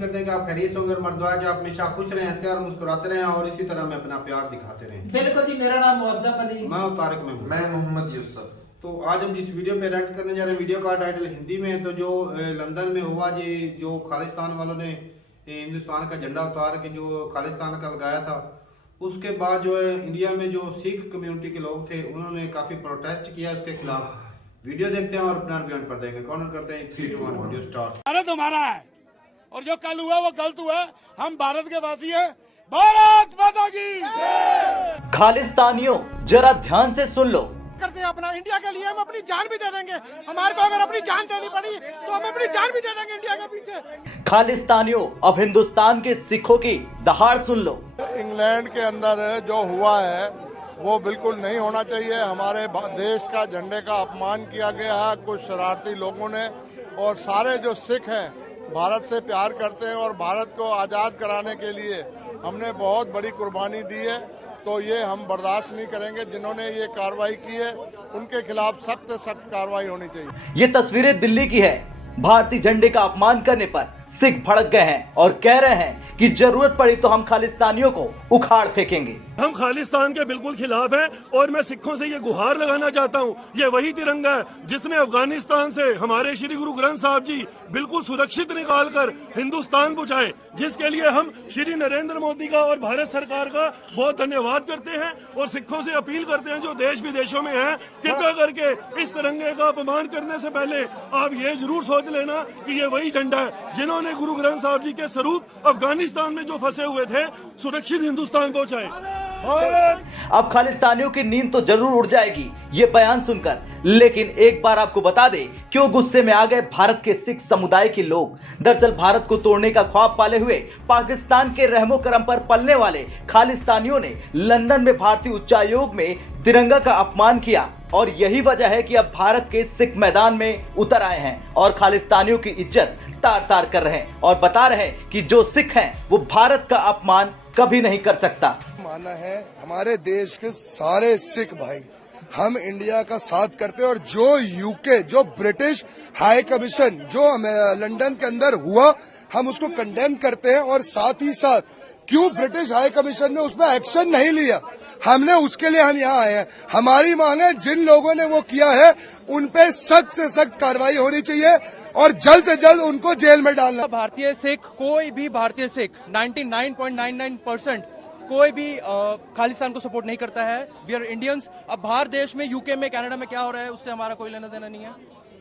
उम्मीद करते हैं कि आप खैरियत होंगे और मर्दवा कि आप हमेशा खुश रहें, हंसते और मुस्कुराते रहें और इसी तरह में अपना प्यार दिखाते रहें। बिल्कुल जी, मेरा नाम मुअज्जम अली, मैं तारिक में हूँ। मैं मोहम्मद यूसुफ। तो आज हम जिस वीडियो पे रिएक्ट करने जा रहे हैं, वीडियो का टाइटल हिंदी में है। तो जो लंदन में हुआ जी, जो खालिस्तान वालों ने हिंदुस्तान का झंडा उतार के जो खालिस्तान का लगाया था, उसके बाद जो है इंडिया में जो सिख कम्युनिटी के लोग थे उन्होंने काफी प्रोटेस्ट किया उसके खिलाफ। वीडियो देखते हैं और अपना बयान पर देंगे। कौन करते हैं 3 2 1 वीडियो स्टार्ट। भारत हमारा है और जो कल हुआ वो गलत हुआ। हम भारत के वासी हैं। भारत माता की। खालिस्तानियों जरा ध्यान से सुन लो। करते हैं अपना इंडिया के लिए, हम अपनी जान भी दे देंगे। हमारे को अगर अपनी जान देनी पड़ी तो हम अपनी जान भी दे देंगे इंडिया के पीछे। खालिस्तानियों अब हिंदुस्तान के सिखों की दहाड़ सुन लो। इंग्लैंड के अंदर जो हुआ है वो बिल्कुल नहीं होना चाहिए। हमारे देश का झंडे का अपमान किया गया है कुछ शरारती लोगों ने, और सारे जो सिख हैं भारत से प्यार करते हैं और भारत को आज़ाद कराने के लिए हमने बहुत बड़ी कुर्बानी दी है। तो ये हम बर्दाश्त नहीं करेंगे। जिन्होंने ये कार्रवाई की है उनके खिलाफ सख्त से सख्त कार्रवाई होनी चाहिए। ये तस्वीरें दिल्ली की है। भारतीय झंडे का अपमान करने पर सिख भड़क गए हैं और कह रहे हैं कि जरूरत पड़ी तो हम खालिस्तानियों को उखाड़ फेंकेंगे। हम खालिस्तान के बिल्कुल खिलाफ हैं और मैं सिखों से ये गुहार लगाना चाहता हूँ, ये वही तिरंगा है जिसने अफगानिस्तान से हमारे श्री गुरु ग्रंथ साहब जी बिल्कुल सुरक्षित निकाल कर हिंदुस्तान पहुँचाए, जिसके लिए हम श्री नरेंद्र मोदी का और भारत सरकार का बहुत धन्यवाद करते हैं। और सिखों से अपील करते हैं जो देश विदेशों में हैं, कृपया करके इस तिरंगे का अपमान करने से पहले आप ये जरूर सोच लेना कि ये वही झंडा है जिन्होंने गुरु ग्रंथ साहब जी के स्वरूप अफगानिस्तान में जो फंसे हुए थे सुरक्षित हिंदुस्तान पहुँचाए। अब खालिस्तानियों की नींद तो जरूर उड़ जाएगी ये बयान सुनकर, लेकिन एक बार आपको बता दें क्यों गुस्से में आ गए भारत के सिख समुदाय के लोग। दरअसल भारत को तोड़ने का ख्वाब पाले हुए पाकिस्तान के रहमो करम पर पलने वाले खालिस्तानियों ने लंदन में भारतीय उच्चायोग में तिरंगा का अपमान किया और यही वजह है कि अब भारत के सिख मैदान में उतर आए हैं और खालिस्तानियों की इज्जत तार तार कर रहे हैं और बता रहे हैं कि जो सिख हैं वो भारत का अपमान कभी नहीं कर सकता। माना है हमारे देश के सारे सिख भाई हम इंडिया का साथ करते हैं, और जो यूके जो ब्रिटिश हाई कमीशन जो लंदन के अंदर हुआ हम उसको कंडेम करते हैं। और साथ ही साथ क्यों ब्रिटिश हाई कमीशन ने उसमें एक्शन नहीं लिया, हमने उसके लिए हम यहाँ आए हैं। हमारी मांग है जिन लोगों ने वो किया है उन पे सख्त से सख्त कार्रवाई होनी चाहिए और जल्द से जल्द उनको जेल में डालना। भारतीय सिख, कोई भी भारतीय सिख 99.99% कोई भी खालिस्तान को सपोर्ट नहीं करता है। We are Indians. अब बाहर देश में, यूके में, कनाडा में क्या हो रहा है उससे हमारा कोई लेना देना नहीं है।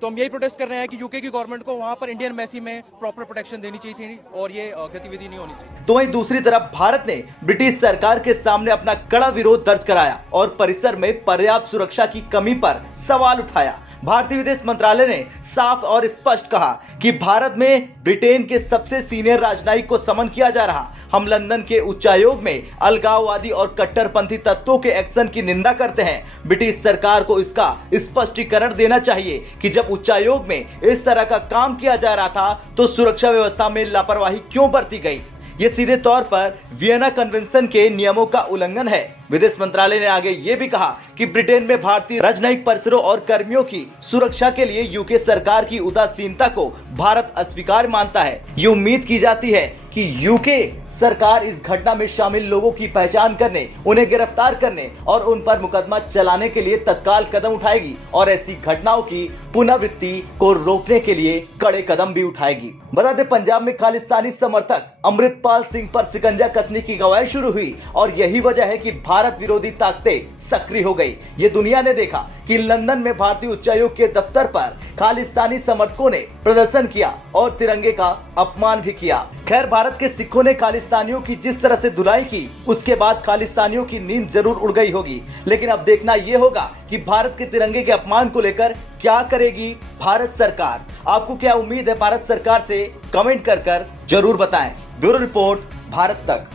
तो हम यही प्रोटेस्ट कर रहे हैं कि यूके की गवर्नमेंट को वहां पर इंडियन एम्बेसी में प्रॉपर प्रोटेक्शन देनी चाहिए थी और ये गतिविधि नहीं होनी चाहिए। तो वहीं दूसरी तरफ भारत ने ब्रिटिश सरकार के सामने अपना कड़ा विरोध दर्ज कराया और परिसर में पर्याप्त सुरक्षा की कमी पर सवाल उठाया। भारतीय विदेश मंत्रालय ने साफ और स्पष्ट कहा कि भारत में ब्रिटेन के सबसे सीनियर राजनयिक को समन किया जा रहा। हम लंदन के उच्चायोग में अलगाववादी और कट्टरपंथी तत्वों के एक्शन की निंदा करते हैं। ब्रिटिश सरकार को इसका स्पष्टीकरण देना चाहिए कि जब उच्चायोग में इस तरह का काम किया जा रहा था तो सुरक्षा व्यवस्था में लापरवाही क्यों बरती गई। ये सीधे तौर पर वियना कन्वेंशन के नियमों का उल्लंघन है। विदेश मंत्रालय ने आगे ये भी कहा कि ब्रिटेन में भारतीय राजनयिक परिसरों और कर्मियों की सुरक्षा के लिए यूके सरकार की उदासीनता को भारत अस्वीकार मानता है। ये उम्मीद की जाती है कि यूके सरकार इस घटना में शामिल लोगों की पहचान करने, उन्हें गिरफ्तार करने और उन पर मुकदमा चलाने के लिए तत्काल कदम उठाएगी और ऐसी घटनाओं की पुनरावृत्ति को रोकने के लिए कड़े कदम भी उठाएगी। बता दें पंजाब में खालिस्तानी समर्थक अमृतपाल सिंह पर शिकंजा कसने की गवाही शुरू हुई और यही वजह है कि भारत विरोधी ताकतें सक्रिय हो गई। ये दुनिया ने देखा कि लंदन में भारतीय उच्चायोग के दफ्तर पर खालिस्तानी समर्थकों ने प्रदर्शन किया और तिरंगे का अपमान भी किया। खैर, भारत के सिखों ने खालिस्तानियों की जिस तरह से धुलाई की उसके बाद खालिस्तानियों की नींद जरूर उड़ गई होगी, लेकिन अब देखना यह होगा कि भारत के तिरंगे के अपमान को लेकर क्या करेगी भारत सरकार। आपको क्या उम्मीद है भारत सरकार से, कमेंट कर जरूर बताएं। ब्यूरो रिपोर्ट, भारत तक।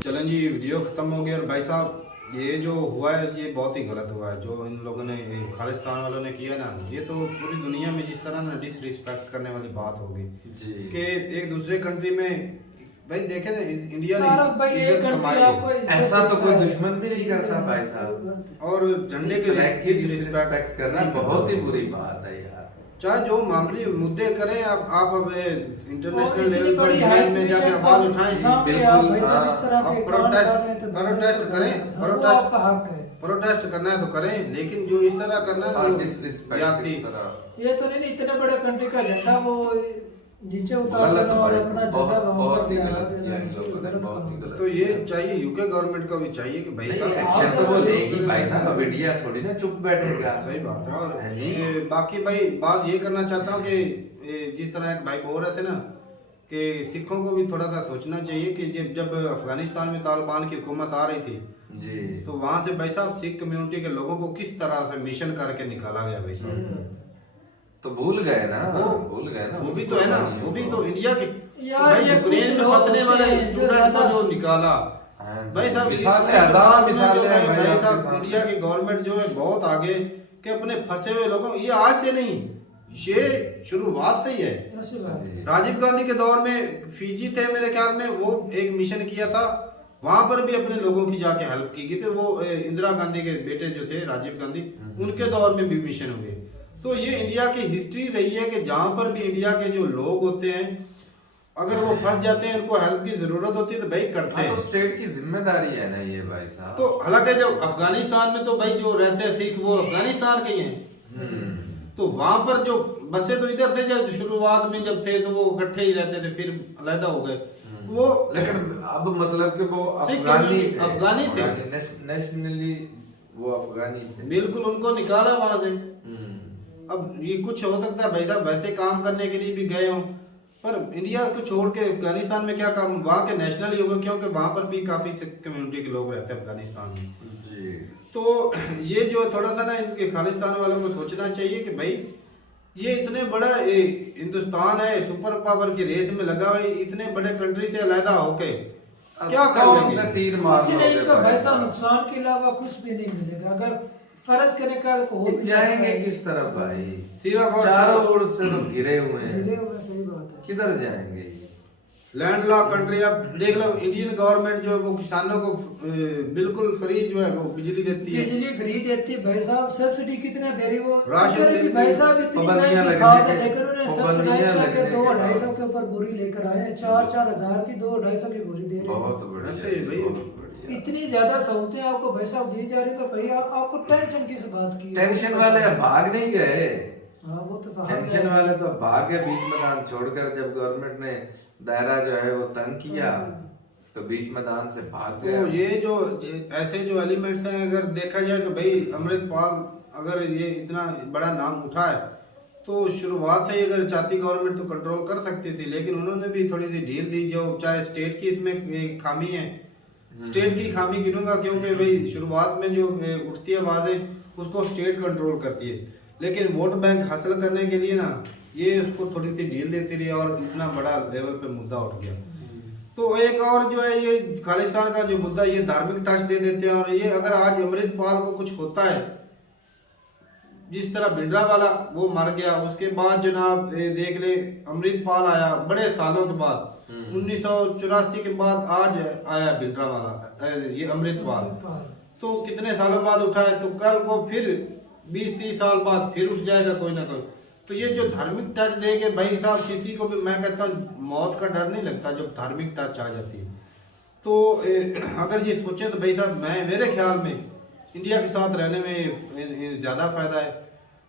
चलें जी, वीडियो खत्म हो गया। और भाई साहब ये जो हुआ है ये बहुत ही गलत हुआ है जो इन लोगों ने, खालिस्तान वालों ने किया ना। ये तो पूरी दुनिया में जिस तरह ना डिसरिस्पेक्ट करने वाली बात होगी कि एक दूसरे कंट्री में, भाई देखे ना इंडिया ने इज्जत कमाई, ऐसा तो कोई दुश्मन भी नहीं करता भाई साहब। और झंडे के लिए डिसरिस्पेक्ट करना बहुत ही बुरी बात है यार। चाहे जो मामूली मुद्दे करें, आप अब इंटरनेशनल और लेवल इतनी पर बड़ी UN में जाके हाई आवाज कमीशन उठाएं, सामने बिल्कुल, आप भाई साहब इस तरह आप के काम कर रहे हैं तो प्रोटेस्ट करें, हाँ, वो आपका हक है। प्रोटेस्ट करना है तो करें, लेकिन जो इस तरह करना है ना, वो डिसरिस्पेक्ट ज्यादती। इस तरह ये तो नहीं इतने बड़े कंट्री का झंडा वो नीचे उतार गलत देना और भाई, अपना झंडा बहुत वहां बहुत पर ही लहरा गलत देना, किया इन ये लोगों ने, गलत बहुत ही काम। गलत। तो ये चाहिए, यूके गवर्नमेंट को भी चाहिए कि भाई नहीं, साहब एक्शन तो वो लेगी भाई साहब, अब इंडिया थोड़ी ना चुप बैठेगा। सही बात है। और हाँ जी। ये बाकी भाई बात ये करना चाहता हूँ कि जिस तरह एक भाई बोल रहे थे ना कि सिखों को भी थोड़ा सा सोचना चाहिए कि जब अफगानिस्तान में तालिबान की हुकूमत आ रही थी जी, तो वहां से भाई साहब सिख कम्युनिटी के लोगों को किस तरह से मिशन करके निकाला गया भाई साहब। तो भूल गए ना, वो भूल गए ना, वो भी तो है ना, वो भी तो इंडिया के यार, भाई ये यूक्रेन कुछ में लोग फंसने वाले होते हैं जो स्टूडेंट को ज्यादा- जो निकाला हाँ जी, भाई साहब, मिसालें, इस हजार बात में मिसालें जो है हैं भाई भाई आपके साहब, सामने। इंडिया की गवर्नमेंट जो है बहुत आगे कि अपने फंसे हुए लोगों, ये आज से नहीं, ये शुरुआत से ही है। ऐसी बात है। राजीव गांधी के दौर में फीजी थे मेरे ख्याल में, वो एक मिशन किया था, वहां पर भी अपने लोगों की जाके हेल्प की गई थी। वो इंदिरा गांधी के बेटे जो थे राजीव गांधी, उनके दौर में भी मिशन हुए। तो ये इंडिया की हिस्ट्री रही है कि जहां पर भी इंडिया के जो लोग होते हैं, अगर वो फंस जाते हैं, उनको हेल्प की जरूरत होती है तो भाई करते हाँ, तो हैं। स्टेट की जिम्मेदारी है ना ये भाई साहब। तो हालांकि जब अफगानिस्तान में तो भाई जो रहते हैं सिख वो अफगानिस्तान के ही हैं, तो वहां पर जो बसे तो इधर से जब शुरुआत में जब थे तो वो इकट्ठे ही रहते थे, फिर अलहदा हो गए वो। लेकिन अब मतलब कि वो सिख अफगानी थे, थे। नेशनली वो अफगानी थे। बिल्कुल उनको निकाला वहां से। अब ये कुछ हो सकता है भाई साहब वैसे काम करने के लिए भी गए हों, पर इंडिया को छोड़ के अफगानिस्तान में क्या काम, वहाँ के नेशनल ही होगा, क्योंकि वहाँ पर भी काफी सिख कम्युनिटी के लोग रहते हैं अफगानिस्तान में। जी, तो ये जो थोड़ा सा ना इनके खालिस्तान वालों को सोचना चाहिए कि भाई ये इतने बड़ा हिंदुस्तान है, सुपर पावर की रेस में लगा हुआ, इतने बड़े कंट्री से अलहदा होके क्या कर कौन लेंगे? से तीर मार कुछ नहीं, लोगे इनका भाई भाई साहब साहब? नुकसान के अलावा कुछ भी नहीं मिलेगा। अगर फर्ज करने का को हो भी जाएंगे जाता है, किस तरफ भाई? सिर्फ और चारों ओर से तो घिरे हुए हैं, धीरे हुए, सही बात है। किधर जाएंगे ये? Land lock country. अब देख लो इंडियन गवर्नमेंट जो है वो किसानों को बिल्कुल फ्री जो है वो बिजली देती है। बिजली फ्री देती है भाई साहब, सब्सिडी कितना दे रही वो राशन अगर देती भाई है, साहब इतनी पाबंदियां महंगी लगने खाद है, के- लेकिन उन्हें पाबंदियां सब्सिडाइज करके लगने के 2-250 बाद। के ऊपर बोरी लेकर आए हैं, 4-4 हजार की 2-250 की बोरी दे रहे हैं। बहुत बढ़िया, ऐसे ही भाई। बहुत बढ़िया। इतनी ज्यादा सहूलतें आपको भाई साहब दी जा रही है, तो भाई आपको टेंशन किस बात की है? टेंशन वाले अब भाग नहीं गए, हाँ वो तो साहब टेंशन वाले तो भाग गए बीच मैदान छोड़कर। जब गवर्नमेंट ने दायरा जो है वो तंग किया तो बीच मैदान से भाग तो गया। ये जो ऐसे जो एलिमेंट्स हैं, अगर देखा जाए तो भाई अमृतपाल अगर ये इतना बड़ा नाम उठा है तो शुरुआत से ही अगर चाहती गवर्नमेंट तो कंट्रोल कर सकती थी, लेकिन उन्होंने भी थोड़ी सी ढील दी। जो चाहे स्टेट की इसमें एक खामी है, स्टेट की खामी गिनूंगा, क्योंकि भाई शुरुआत में जो उठती है आवाजें उसको स्टेट कंट्रोल करती है, लेकिन वोट बैंक हासिल करने के लिए ना ये उसको थोड़ी सी ढील देती रही और इतना बड़ा लेवल पे मुद्दा उठ गया। तो एक और जो है ये खालिस्तान का जो मुद्दा, ये धार्मिक टच दे देते हैं। और ये अगर आज अमृतपाल को कुछ होता है, जिस तरह भिंडरा वाला वो मर गया, उसके बाद जनाब देख ले अमृतपाल आया बड़े सालों के बाद, 1984 के बाद आज आया भिंडरा वाला ये अमृतपाल। तो कितने सालों बाद उठा है, तो कल को फिर 20-30 साल बाद फिर उठ जाएगा कोई ना कोई। तो ये जो धार्मिक टच दे के भाई साहब किसी को भी, मैं कहता हूँ मौत का डर नहीं लगता जब धार्मिक टच आ जाती है। तो अगर ये सोचे तो भाई साहब मेरे ख्याल में इंडिया के साथ रहने में ज्यादा फायदा है।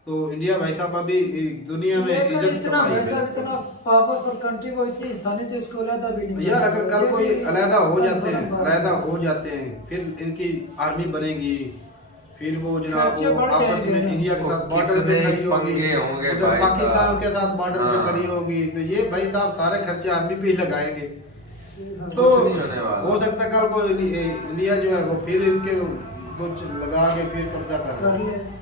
तो इंडिया भाई साहब अभी दुनिया में इज्जत इतना कमाई भाई है। साहब इतना पावरफुल कंट्री को इतनी इंसानियत है, इसको अलहदा भी नहीं यार अगर कल कोई अलहदा हो जाते हैं, बात। अलहदा हो जाते हैं, फिर इनकी आर्मी बनेगी, फिर वो जनाब खर्चे वो बढ़ आपस में जाएंगे। इंडिया के साथ बॉर्डर पे कितने खड़ी होगी, पंगे होंगे उधर भाई पाकिस्तान साहब। के साथ बॉर्डर पे हाँ। खड़ी होगी, तो ये भाई साहब सारे खर्चे आर्मी पे ही लगाएंगे। तो कुछ नहीं होने वाला। हो सकता है कल को इंडिया जो है वो फिर इनके कुछ लगा के फिर कब्जा कर कर ले।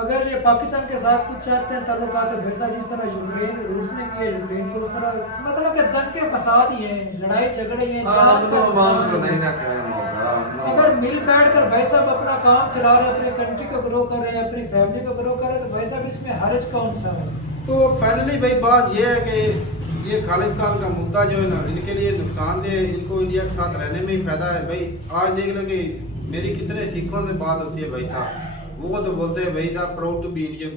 अगर ये पाकिस्तान के साथ कुछ चाहते हैं ताल्लुकात तो वैसा जिस तरह यूक्रेन रूस ने किया यूक्रेन को, उस तरह मतलब कि दंगे फसाद ही हैं, लड़ाई झगड़े ही हैं, हाँ, जान अपना का अवाम नुकसान तो है। नहीं ना कायम होगा अपना। अगर मिल बैठ कर भाई साहब अपना काम चला रहे हैं, अपने कंट्री को ग्रो कर रहे हैं, अपनी फैमिली को ग्रो कर रहे हैं, तो भाई साहब इसमें हर्ज कौन सा है? तो फाइनली भाई बात ये है कि ये खालिस्तान का मुद्दा जो है ना इनके लिए नुकसानदेह है, इनको इंडिया के साथ रहने में ही फायदा है। भाई आज देख लो कि मेरी कितने सिखों से बात होती है भाई साहब, वो तो बोलते हैं भाई साहब प्राउड टू बी इंडियन,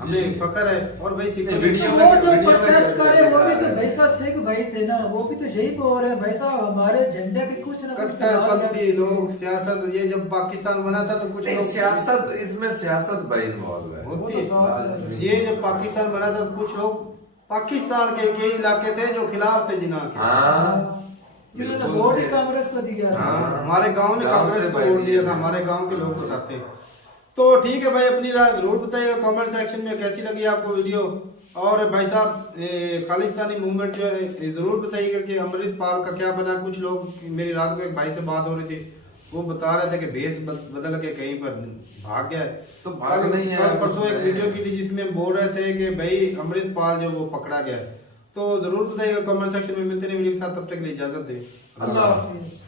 हमें फख्र है। और भाई सिखों वीडियो वो में- जो वीडियो में प्रोटेस्ट कर रहे वो भी तो दिखा रहे भाई साहब सिख भाई थे ना, वो भी तो यही बोल रहे हैं भाई साहब हमारे झंडे के कुछ ना कुछ तो कट्टरपंथी लोग सियासत, ये जब पाकिस्तान बना था तो कुछ नहीं, लोग सियासत, इसमें सियासत भाई इन्वॉल्व है। होती वो तो है। ये जब पाकिस्तान बना था तो कुछ लोग पाकिस्तान के कई इलाके थे जो खिलाफ थे जिना के। हाँ जिन्होंने बिल्कुल वोट ही थे। कांग्रेस को दिया। हाँ, हमारे गांव ने गांव कांग्रेस से को भाई वोट दिया दिया। था, हमारे गांव के लोग बताते हैं। तो ठीक है भाई, अपनी राय जरूर बताइएगा कमेंट सेक्शन में कैसी लगी आपको वीडियो। और भाई साहब खालिस्तानी मूवमेंट जो है जरूर बताइएगा कि अमृतपाल का क्या बना। कुछ लोग, मेरी रात को एक भाई से बात हो रही थी, वो बता रहे थे कि भेष बदल के कहीं पर भाग गया है। तो भाग नहीं है, कल परसों एक उसमें- वीडियो की थी जिसमें बोल रहे थे कि भाई अमृतपाल जो वो पकड़ा गया है। तो जरूर बताइएगा कमेंट सेक्शन में। मिलते हैं वीडियो के साथ, तब तक के लिए इजाजत दें। अल्लाह हाफिज।